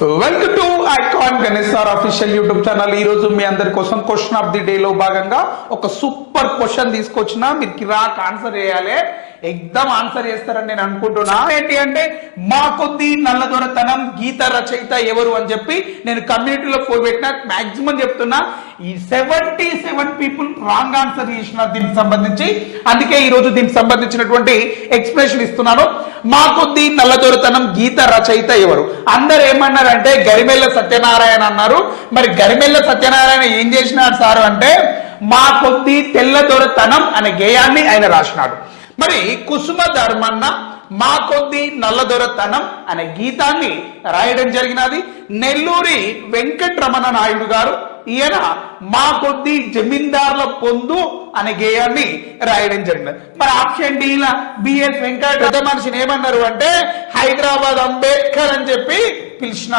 Welcome to icon Ganesh sir official YouTube channel. ఈ రోజు మీ అందరి కోసం క్వశ్చన్ ఆఫ్ ది డే లో భాగంగా ఒక సూపర్ క్వశ్చన్ తీసుకొచ్చిన, మీరు కిరాక్ ఆన్సర్ చేయాలి. ఎగ్జామ్ ఆన్సర్ చేస్తారని నేను అనుకుంటున్నా. ఏంటి అంటే, మా కొద్ది నల్లదొరతనం గీత రచయిత ఎవరు అని చెప్పి నేను కమ్యూనిటీలో పెట్టిన మాక్సిమం చెప్తున్నా. ఈ 77 పీపుల్ రాంగ్ ఆన్సర్ చేసిన దీనికి సంబంధించి. అందుకే ఈ రోజు దీనికి సంబంధించినటువంటి ఎక్స్ప్లెనేషన్ ఇస్తున్నాను. మా కొద్ది నల్లదొరతనం గీత రచయిత ఎవరు? అందరు ఏమన్నారంటే గరిమెల్ల సత్యనారాయణ అన్నారు. మరి గరిమెల్ల సత్యనారాయణ ఏం చేసినాడు సార్ అంటే, మా కొద్ది తెల్లదొరతనం అనే గేయాన్ని ఆయన రాసినాడు. మరి కుసుమ ధర్మన్న మా కొద్ది నల్లదొరతనం అనే గీతాన్ని రాయడం జరిగినది. నెల్లూరి వెంకటరమణ నాయుడు గారు, ఈయన మా కొద్ది జమీందార్ల పొందు అనే గేయాన్ని రాయడం జరిగినది. మరి ఆప్షన్ డి బిఎస్ వెంకట పెద్ద మనిషిని ఏమన్నారు అంటే హైదరాబాద్ అంబేద్కర్ అని చెప్పి పిలిచిన